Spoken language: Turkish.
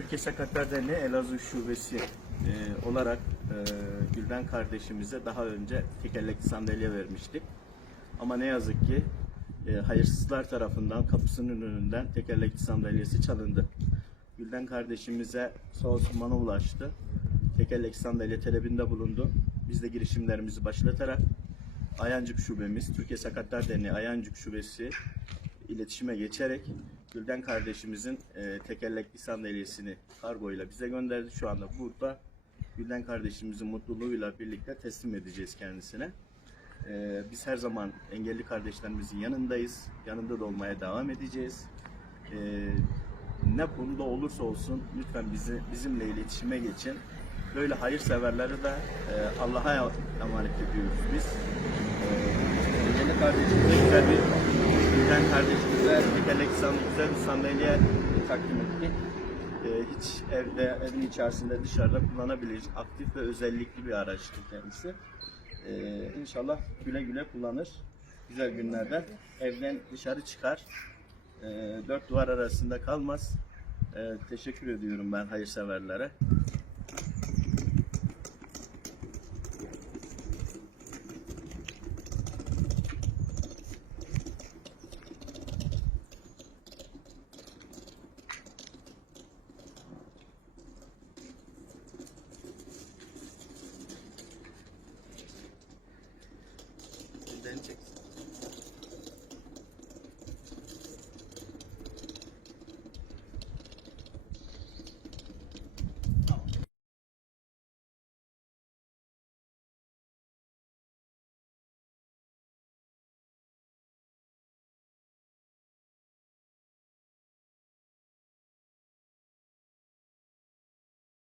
Türkiye Sakatlar Derneği Elazığ Şubesi e, olarak e, Gülden kardeşimize daha önce tekerlekli sandalye vermiştik. Ama ne yazık ki e, hayırsızlar tarafından kapısının önünden tekerlekli sandalyesi çalındı. Gülden kardeşimize sağ olsun bana ulaştı. Tekerlekli sandalye talebinde bulundu. Biz de girişimlerimizi başlatarak Ayancık Şubemiz, Türkiye Sakatlar Derneği Ayancık Şubesi iletişime geçerek Gülden kardeşimizin e, tekerlekli sandalyesini kargoyla bize gönderdi. Şu anda burada Gülden kardeşimizin mutluluğuyla birlikte teslim edeceğiz kendisine. E, biz her zaman engelli kardeşlerimizin yanındayız. Yanında da olmaya devam edeceğiz. E, ne konuda olursa olsun lütfen bizi bizimle iletişime geçin. Böyle hayırseverleri de e, Allah'a emanet ediyoruz biz. E, engelli kardeşimize güzel bir Gülden kardeşimize sandalye, güzel bir sandalye takdim ettik. Ee, hiç evde, evin içerisinde, dışarıda kullanabilecek aktif ve özellikli bir araçtır kendisi. Ee, inşallah güle güle kullanır. Güzel günlerde evden dışarı çıkar. Ee, dört duvar arasında kalmaz. Ee, teşekkür ediyorum ben hayırseverlere. authentic.